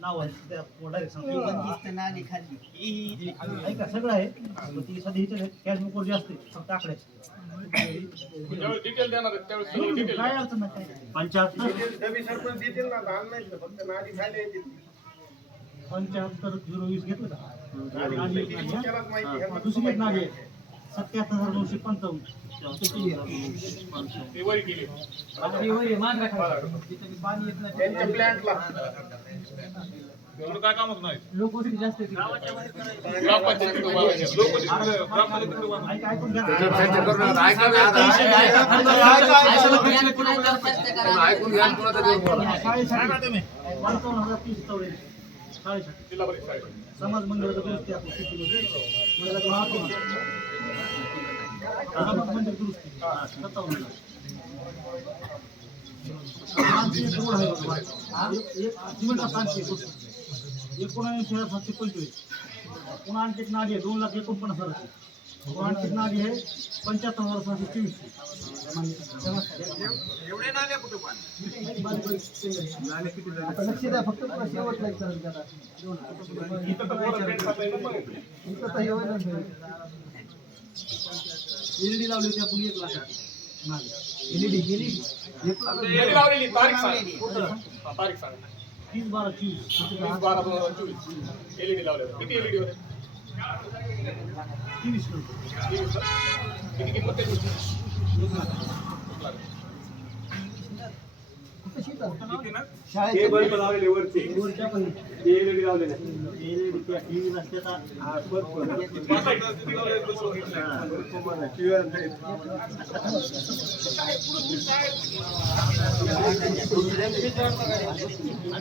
नाव आहे त्या डायरेक्ट सांगतो ऐका सगळं आहे ती सध्या कॅश बुकवर जे असते फक्त आकड्याचे काय अडचण नाही 75 75-020 घेतलं का दुसरी एक नाडी आहे 77,955 काय कामच नाही लोक जास्त समाज मंदिराचं दुरुस्ती आपण समाज मंदिर दुरुस्ती 19,725 पुन्हा आणखी एक नाडी आहे 2,49,000 पुन्हा आणखी एक नाडी आहे 75,724 लक्ष द्या फक्त शेवटला एलईडी लावली होती आपण 1 लाख एलईडी लावलेली तारीख सांग 30/12/24 एलईडी लावले किती एलईडी होते 23 किती किंमत त्याची शाळेत बल्ब लावलेले वरती वरच्या पण एलईडी लावलेले एलईडी त्या टीव्ही नसतात